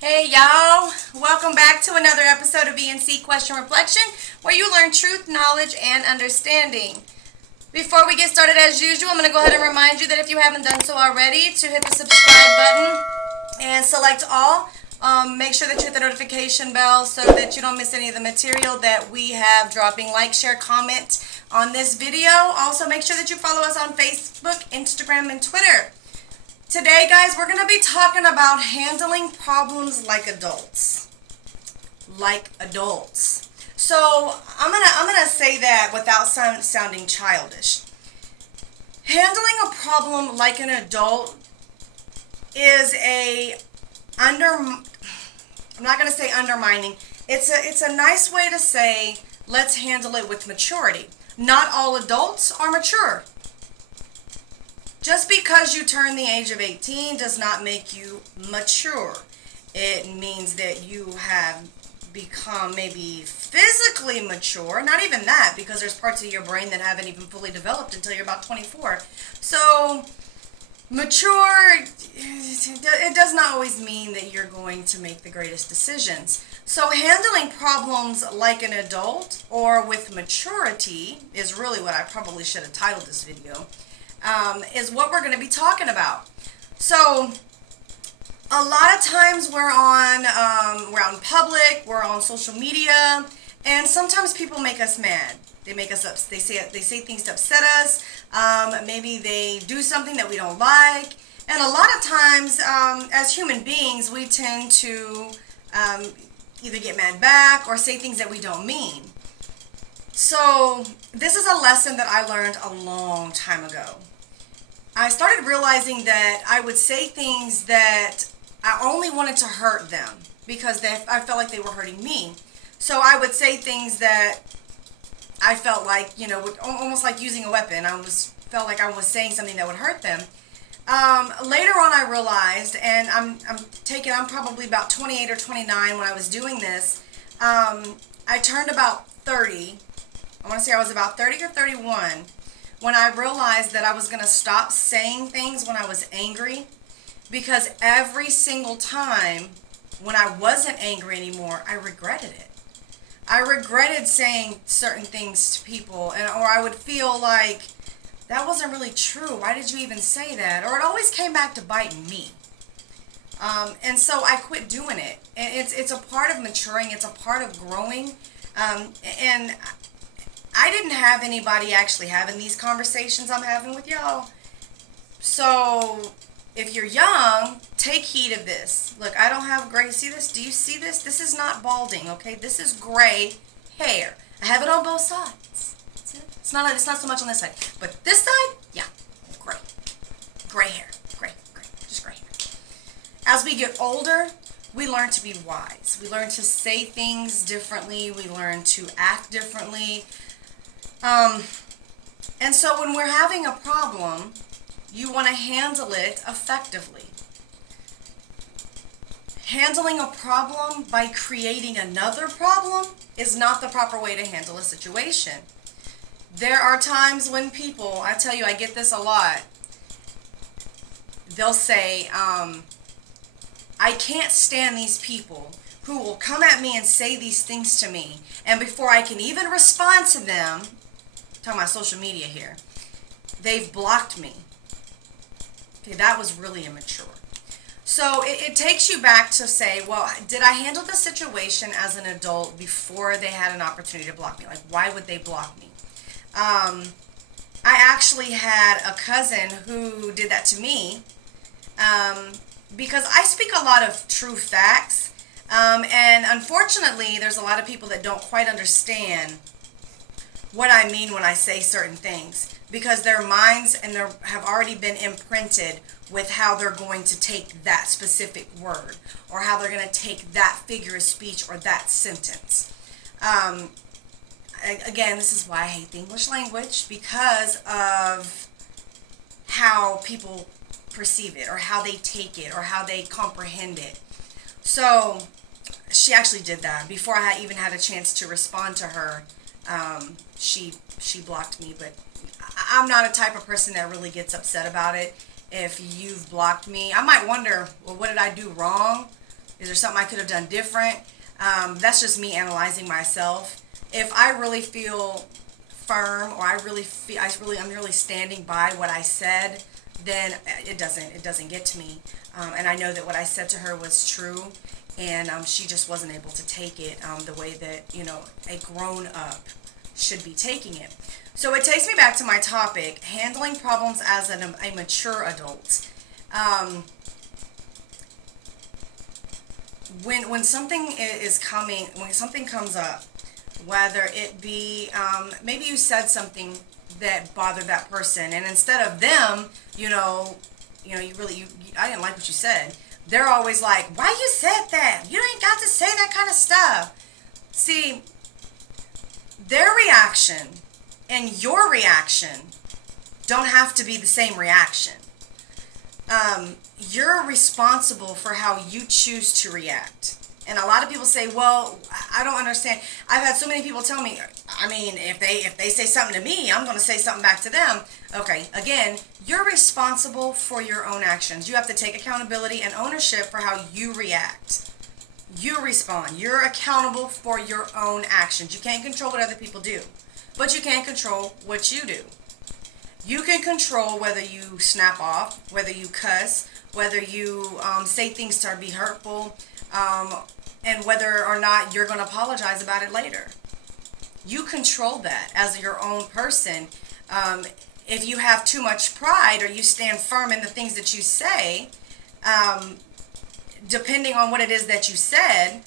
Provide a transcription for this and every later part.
Hey y'all, welcome back to another episode of E&C Question Reflection, where you learn truth, knowledge, and understanding. Before we get started, as usual, I'm going to go ahead and remind you that if you haven't done so already, to hit the subscribe button and select all. Make sure that you hit the notification bell so that you don't miss any of the material that we have dropping. Like, share, comment on this video. Also, make sure that you follow us on Facebook, Instagram, and Twitter. Today, guys, we're going to be talking about handling problems like adults. Like adults. So, I'm gonna say that without sounding childish. Handling a problem like an adult is I'm not going to say undermining. It's a nice way to say, let's handle it with maturity. Not all adults are mature. Just because you turn the age of 18 does not make you mature. It means that you have become maybe physically mature. Not even that, because there's parts of your brain that haven't even fully developed until you're about 24. So, mature, it does not always mean that you're going to make the greatest decisions. So handling problems like an adult or with maturity is really what I probably should have titled this video. Is what we're going to be talking about. So, a lot of times we're out in public, we're on social media, and sometimes people make us mad. They make us upset. They say things to upset us. Maybe they do something that we don't like, and a lot of times, as human beings, we tend to either get mad back or say things that we don't mean. So, this is a lesson that I learned a long time ago. I started realizing that I would say things that I only wanted to hurt them because I felt like they were hurting me. So I would say things that I felt like, almost like using a weapon. Felt like I was saying something that would hurt them. Later on I realized, and I'm probably about 28 or 29 when I was doing this. I turned about 30. I want to say I was about 30 or 31 when I realized that I was going to stop saying things when I was angry, because every single time when I wasn't angry anymore, I regretted it. I regretted saying certain things to people, or I would feel like, that wasn't really true. Why did you even say that? Or it always came back to bite me. And so I quit doing it. And it's a part of maturing. It's a part of growing. And I didn't have anybody actually having these conversations I'm having with y'all. So, if you're young, take heed of this. Look, I don't have gray. See this? Do you see this? This is not balding, okay? This is gray hair. I have it on both sides. It's not so much on this side. But this side, yeah, gray. Gray hair. Gray. Just gray hair. As we get older, we learn to be wise. We learn to say things differently. We learn to act differently. And so when we're having a problem, you want to handle it effectively. Handling a problem by creating another problem is not the proper way to handle a situation. There are times when people, I tell you, I get this a lot, they'll say, I can't stand these people who will come at me and say these things to me, and before I can even respond to them, I'm talking about social media here, they've blocked me. Okay, that was really immature. So it takes you back to say, well, did I handle the situation as an adult before they had an opportunity to block me? Like, why would they block me? I actually had a cousin who did that to me, because I speak a lot of true facts, and unfortunately, there's a lot of people that don't quite understand what I mean when I say certain things, because their minds have already been imprinted with how they're going to take that specific word, or how they're going to take that figure of speech or that sentence. Again, this is why I hate the English language, because of how people perceive it, or how they take it, or how they comprehend it. So she actually did that. Before I even had a chance to respond to her, she blocked me. But I'm not a type of person that really gets upset about it. If you've blocked me, I might wonder, well, what did I do wrong? Is there something I could have done different? That's just me analyzing myself. If I really feel firm, or I'm really standing by what I said, then it doesn't get to me. And I know that what I said to her was true, and she just wasn't able to take it the way that, a grown up should be taking it. So it takes me back to my topic, handling problems as a mature adult. When something is coming, when something comes up, whether it be maybe you said something that bothered that person, and instead of them, I didn't like what you said. They're always like, "Why you said that? You ain't got to say that kind of stuff." See, their reaction and your reaction don't have to be the same reaction. You're responsible for how you choose to react. And a lot of people say, "Well, I don't understand." I've had so many people tell me, if they say something to me, I'm going to say something back to them. Okay, again, you're responsible for your own actions. You have to take accountability and ownership for how you react. You respond. You're accountable for your own actions. You can't control what other people do, but you can control what you do. You can control whether you snap off, whether you cuss, whether you say things to be hurtful, and whether or not you're going to apologize about it later. You control that as your own person. If you have too much pride, or you stand firm in the things that you say, depending on what it is that you said,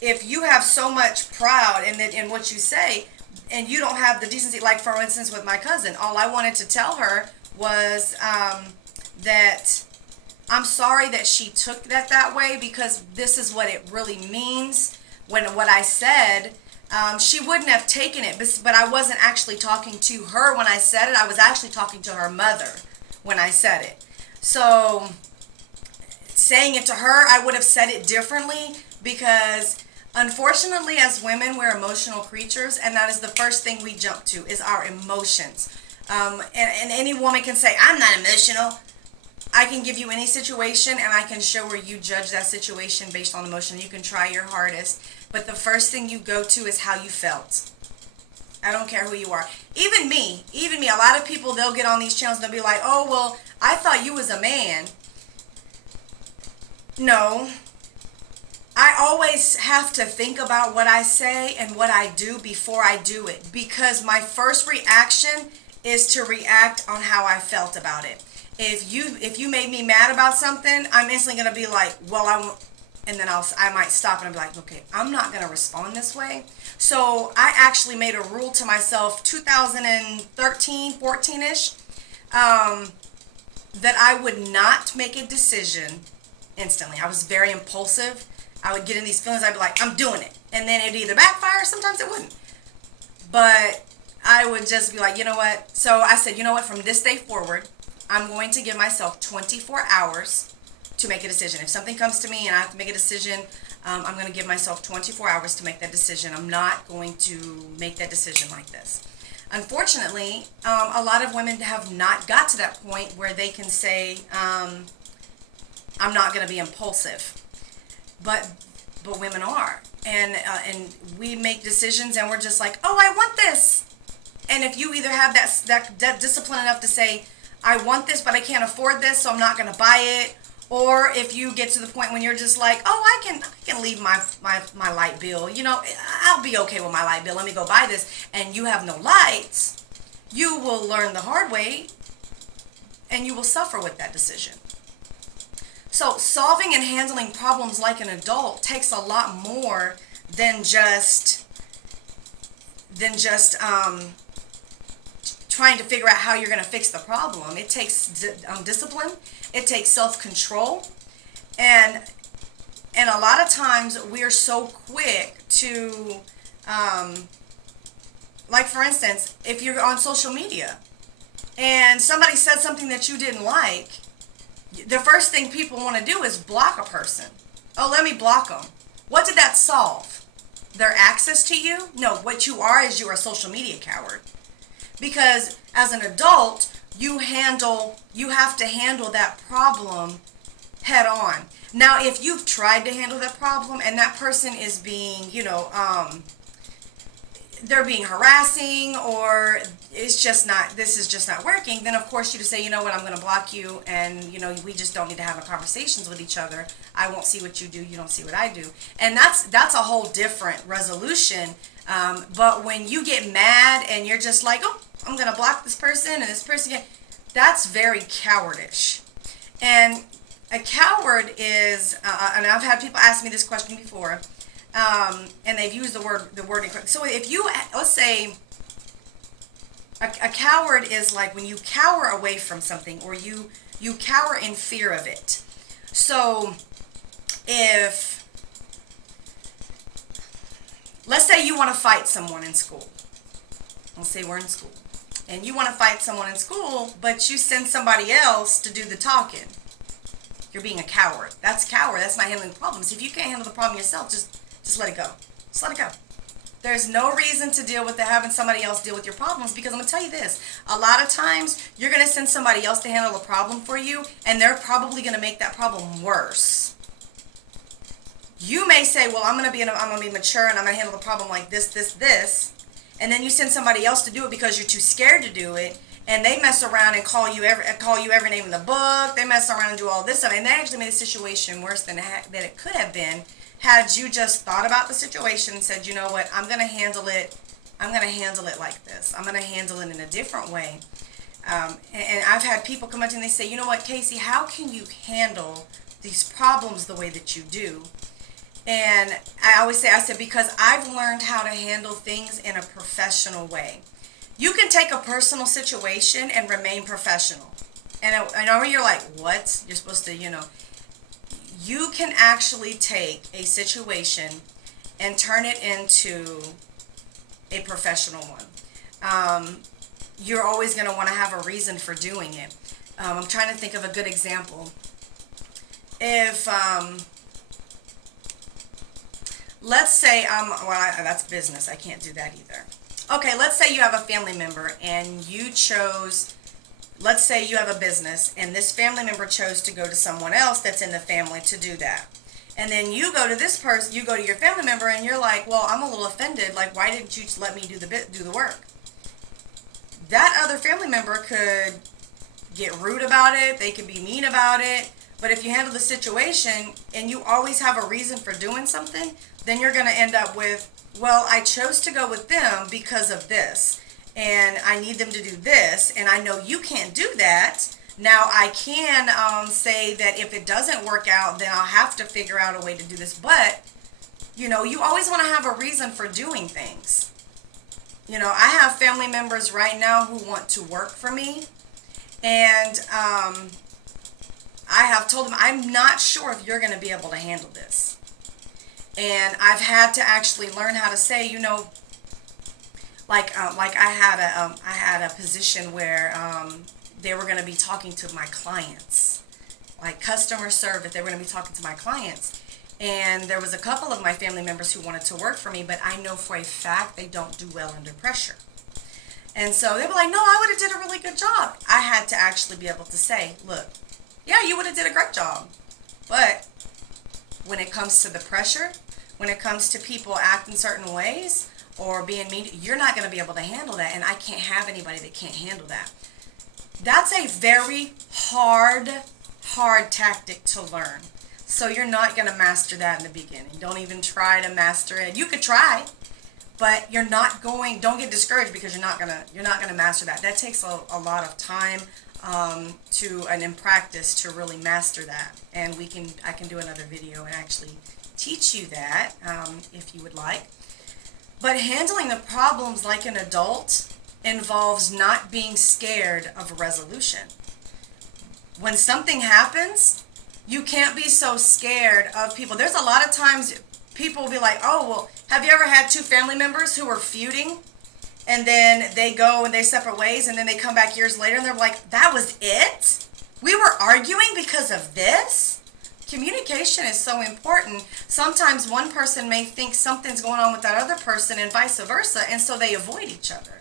if you have so much pride in what you say, and you don't have the decency, like for instance with my cousin, all I wanted to tell her was that I'm sorry that she took that way, because this is what it really means. When what I said, she wouldn't have taken it, but I wasn't actually talking to her when I said it. I was actually talking to her mother when I said it. So saying it to her, I would have said it differently, because unfortunately as women, we're emotional creatures, and that is the first thing we jump to, is our emotions. And any woman can say, "I'm not emotional." I can give you any situation, and I can show where you judge that situation based on emotion. You can try your hardest, but the first thing you go to is how you felt. I don't care who you are. Even me, a lot of people, they'll get on these channels and they'll be like, "Oh, well, I thought you was a man." No. I always have to think about what I say and what I do before I do it, because my first reaction is to react on how I felt about it. If you made me mad about something, I'm instantly going to be like, and then I might stop and I'll be like, okay, I'm not going to respond this way. So I actually made a rule to myself 2013, 14-ish, that I would not make a decision instantly. I was very impulsive. I would get in these feelings. I'd be like, "I'm doing it." And then it'd either backfire, sometimes it wouldn't. But I would just be like, "You know what?" So I said, "You know what? From this day forward, I'm going to give myself 24 hours to make a decision. If something comes to me and I have to make a decision, I'm going to give myself 24 hours to make that decision. I'm not going to make that decision like this." Unfortunately, a lot of women have not got to that point where they can say, "I'm not going to be impulsive." But women are. And we make decisions and we're just like, "Oh, I want this." And if you either have that discipline enough to say, "I want this, but I can't afford this, so I'm not going to buy it," or if you get to the point when you're just like, "Oh, I can leave my light bill. I'll be okay with my light bill. Let me go buy this," and you have no lights, you will learn the hard way, and you will suffer with that decision. So solving and handling problems like an adult takes a lot more than just trying to figure out how you're going to fix the problem. It takes discipline. It takes self-control. And a lot of times we're so quick to, like for instance, if you're on social media and somebody said something that you didn't like, the first thing people want to do is block a person. "Oh, let me block them." What did that solve? Their access to you? No, what you are is you're a social media coward. Because as an adult, you have to handle that problem head on. Now, if you've tried to handle that problem and that person is being, they're being harassing, or it's just not, this is just not working, then of course you just say, you know what, I'm going to block you, and we just don't need to have conversations with each other. I won't see what you do, you don't see what I do. And that's a whole different resolution. But when you get mad and you're just like, oh, I'm going to block this person and this person, that's very cowardish. And a coward is, and I've had people ask me this question before, and they've used the word incorrect. So if you, let's say, a coward is like when you cower away from something, or you cower in fear of it. So if, let's say you want to fight someone in school. Let's say we're in school. And you want to fight someone in school, but you send somebody else to do the talking. You're being a coward. That's coward. That's not handling problems. If you can't handle the problem yourself, just let it go. Just let it go. There's no reason to deal with having somebody else deal with your problems, because I'm going to tell you this. A lot of times, you're going to send somebody else to handle a problem for you, and they're probably going to make that problem worse. You may say, well, I'm going to be mature, and I'm going to handle the problem like this, and then you send somebody else to do it because you're too scared to do it, and they mess around and call you every name in the book. They mess around and do all this stuff, and they actually made the situation worse than it could have been had you just thought about the situation and said, you know what, I'm going to handle it like this. I'm going to handle it in a different way. And I've had people come up to me and they say, you know what, Casey, how can you handle these problems the way that you do? And I said, because I've learned how to handle things in a professional way. You can take a personal situation and remain professional. And I know you're like, what? You're supposed to, you can actually take a situation and turn it into a professional one. You're always going to want to have a reason for doing it. I'm trying to think of a good example. If, let's say, that's business. I can't do that either. Okay, let's say you have a family member and you chose, let's say you have a business and this family member chose to go to someone else that's in the family to do that. And then you go to this person, you go to your family member and you're like, well, I'm a little offended. Like, why didn't you let me do the work? That other family member could get rude about it. They could be mean about it. But if you handle the situation and you always have a reason for doing something, then you're going to end up with, well, I chose to go with them because of this, and I need them to do this, and I know you can't do that. Now, I can say that if it doesn't work out, then I'll have to figure out a way to do this. But, you always want to have a reason for doing things. I have family members right now who want to work for me, and I have told them, I'm not sure if you're going to be able to handle this. And I've had to actually learn how to say, like I had a position where they were going to be talking to my clients, like customer service. They were going to be talking to my clients, and there was a couple of my family members who wanted to work for me, but I know for a fact they don't do well under pressure. And so they were like, no, I would have did a really good job. I had to actually be able to say, look, yeah, you would have did a great job, but when it comes to the pressure, when it comes to people acting certain ways or being mean, you're not going to be able to handle that, and I can't have anybody that can't handle that. That's a very hard tactic to learn. So you're not going to master that in the beginning. Don't even try to master it. You could try, but don't get discouraged because you're not gonna master that. That takes a lot of time and in practice to really master that. And I can do another video and actually teach you that if you would like. But handling the problems like an adult involves not being scared of a resolution. When something happens, you can't be so scared of people. There's a lot of times people will be like, oh, well, have you ever had two family members who are feuding and then they go and they separate ways and then they come back years later and they're like, that was it? We were arguing because of this? Communication is so important. Sometimes one person may think something's going on with that other person and vice versa, and so they avoid each other.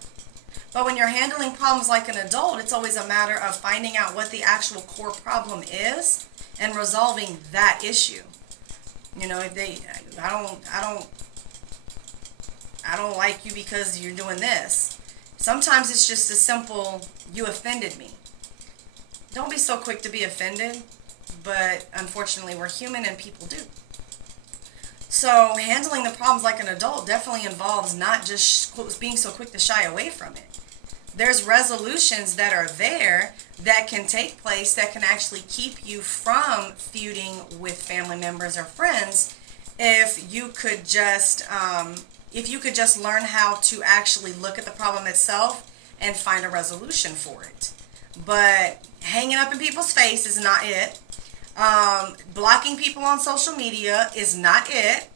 But when you're handling problems like an adult, it's always a matter of finding out what the actual core problem is and resolving that issue. You know, if they, I don't like you because you're doing this. Sometimes it's just a simple, you offended me. Don't be so quick to be offended, but unfortunately we're human and people do. So handling the problems like an adult definitely involves not just being so quick to shy away from it. There's resolutions that are there that can take place that can actually keep you from feuding with family members or friends if you could just learn how to actually look at the problem itself and find a resolution for it. But hanging up in people's face is not it. Blocking people on social media is not it.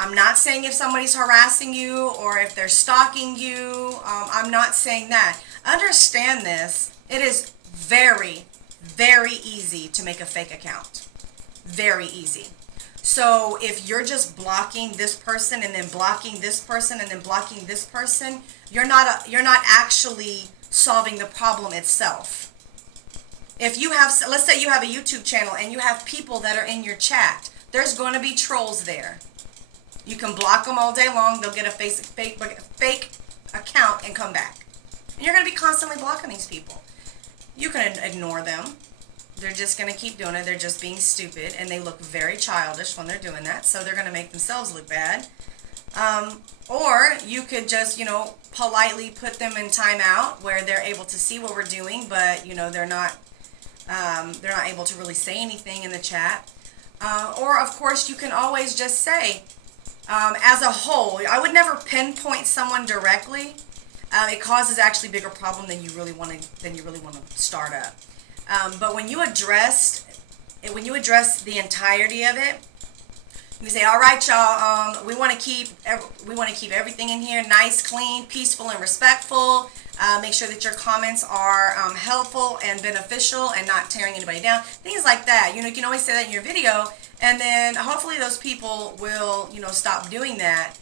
I'm not saying if somebody's harassing you or if they're stalking you. I'm not saying that. Understand this. It is very, very easy to make a fake account. Very easy. So if you're just blocking this person and then blocking this person and then blocking this person, you're not actually solving the problem itself. If you have, let's say you have a YouTube channel and you have people that are in your chat, there's going to be trolls there. You can block them all day long. They'll get a fake account and come back. And you're going to be constantly blocking these people. You can ignore them. They're just going to keep doing it. They're just being stupid, and they look very childish when they're doing that, so they're going to make themselves look bad. Or you could just, politely put them in timeout where they're able to see what we're doing, but, they're not able to really say anything in the chat. Or, of course, you can always just say, as a whole, I would never pinpoint someone directly. It causes actually bigger problem than you really want to start up. But when you address the entirety of it, you say, all right, y'all, we want to keep everything in here nice, clean, peaceful, and respectful. Make sure that your comments are helpful and beneficial and not tearing anybody down. Things like that. You can always say that in your video, and then hopefully those people will, stop doing that.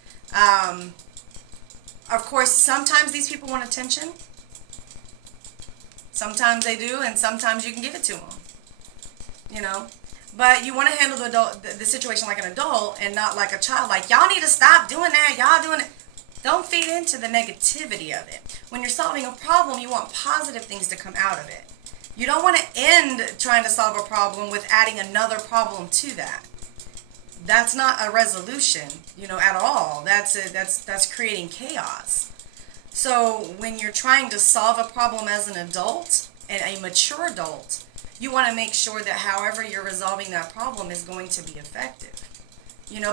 Of course, sometimes these people want attention. Sometimes they do, and sometimes you can give it to them. But you want to handle the situation like an adult and not like a child. Like, y'all need to stop doing that. Y'all doing it. Don't feed into the negativity of it. When you're solving a problem, you want positive things to come out of it. You don't want to end trying to solve a problem with adding another problem to that. That's not a resolution, at all. That's creating chaos. So when you're trying to solve a problem as an adult, and a mature adult, you want to make sure that however you're resolving that problem is going to be effective.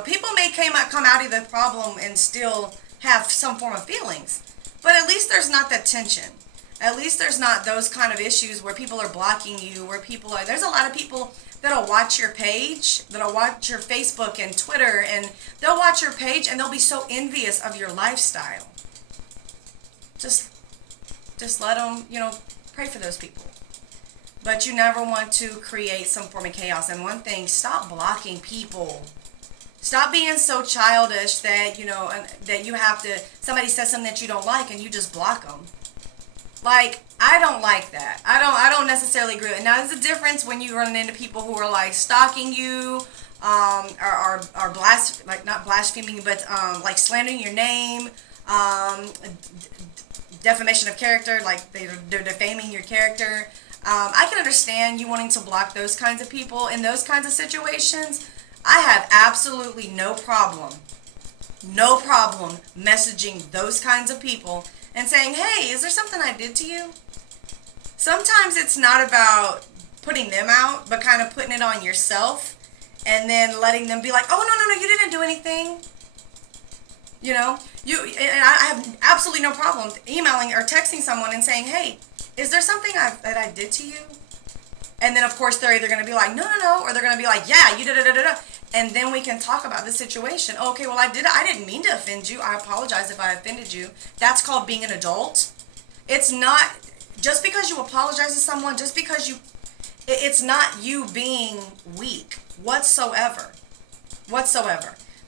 People may come out of the problem and still have some form of feelings, but at least there's not that tension. At least there's not those kind of issues where people are blocking you, where there's a lot of people that'll watch your page, that'll watch your Facebook and Twitter, and they'll watch your page and they'll be so envious of your lifestyle. Just let them, pray for those people. But you never want to create some form of chaos. And one thing, stop blocking people. Stop being so childish that, that you have to, somebody says something that you don't like and you just block them. Like, I don't like that. I don't necessarily agree with it. Now, there's a difference when you run into people who are like stalking you, are not blaspheming, but like slandering your name, defamation of character, like they're defaming your character. I can understand you wanting to block those kinds of people in those kinds of situations. I have absolutely no problem messaging those kinds of people and saying, hey, is there something I did to you? Sometimes it's not about putting them out, but kind of putting it on yourself and then letting them be like, oh, no, you didn't do anything. And I have absolutely no problem emailing or texting someone and saying, hey, is there something that I did to you? And then, of course, they're either going to be like, no, or they're going to be like, yeah, you did it, and then we can talk about the situation. Okay, well, I didn't mean to offend you. I apologize if I offended you. That's called being an adult. It's not, just because you apologize to someone, it's not you being weak whatsoever.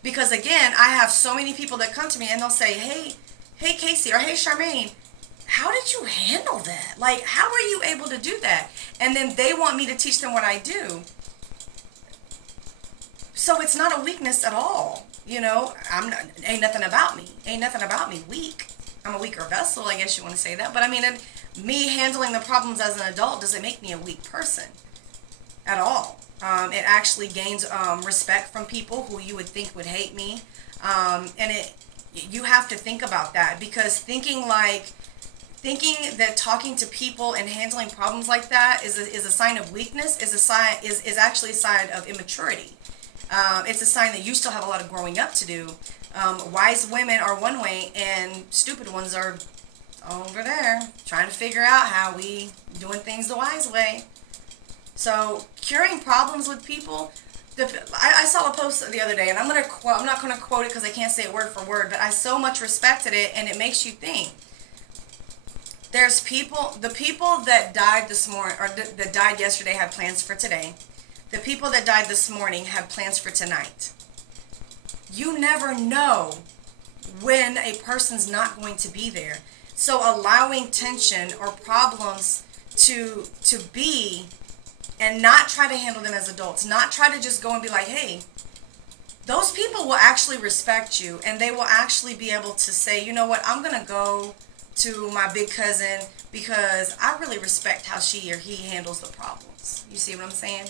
Because, again, I have so many people that come to me and they'll say, hey, Casey, or hey, Charmaine, how did you handle that? Like, how were you able to do that? And then they want me to teach them what I do. So it's not a weakness at all. You know, ain't nothing about me. Ain't nothing about me weak. I'm a weaker vessel, I guess you want to say that. But I mean, me handling the problems as an adult doesn't make me a weak person at all. It actually gains respect from people who you would think would hate me. And you have to think about that, because thinking that talking to people and handling problems like that is a sign of weakness is actually a sign of immaturity. It's a sign that you still have a lot of growing up to do. Wise women are one way, and stupid ones are over there trying to figure out how we doing things the wise way. So curing problems with people. I saw a post the other day, and I'm not gonna quote it because I can't say it word for word, but I so much respected it, and it makes you think. There's the people that died this morning, or that died yesterday, had plans for today. The people that died this morning have plans for tonight. You never know when a person's not going to be there. So allowing tension or problems to be, and not try to handle them as adults, not try to just go and be like, hey, those people will actually respect you, and they will actually be able to say, you know what, I'm going to go to my big cousin because I really respect how she or he handles the problems. You see what I'm saying?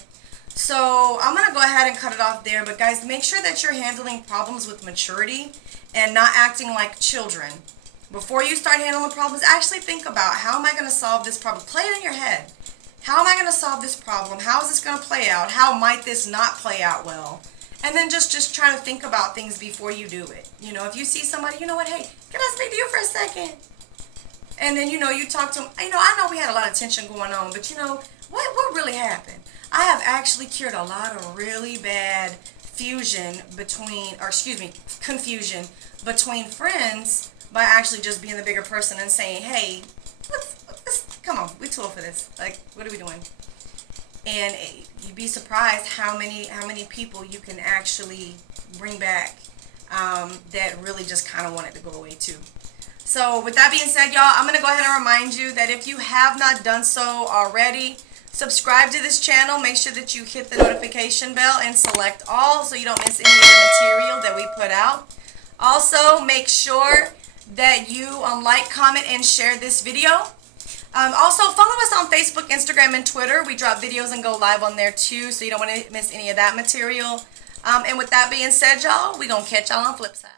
So I'm going to go ahead and cut it off there. But guys, make sure that you're handling problems with maturity and not acting like children. Before you start handling problems, actually think about, how am I going to solve this problem? Play it in your head. How am I going to solve this problem? How is this going to play out? How might this not play out well? And then just try to think about things before you do it. You know, if you see somebody, you know what, hey, can I speak to you for a second? And then, you know, you talk to them. You know, I know we had a lot of tension going on, but you know, what really happened? I have actually cured a lot of really bad confusion between friends by actually just being the bigger person and saying, hey, come on, we too old for this. Like, what are we doing? And you'd be surprised how many people you can actually bring back that really just kind of want it to go away too. So with that being said, y'all, I'm going to go ahead and remind you that if you have not done so already, subscribe to this channel. Make sure that you hit the notification bell and select all so you don't miss any of the material that we put out. Also, make sure that you like, comment, and share this video. Also, follow us on Facebook, Instagram, and Twitter. We drop videos and go live on there too, so you don't want to miss any of that material. And with that being said, y'all, we're going to catch y'all on Flipside.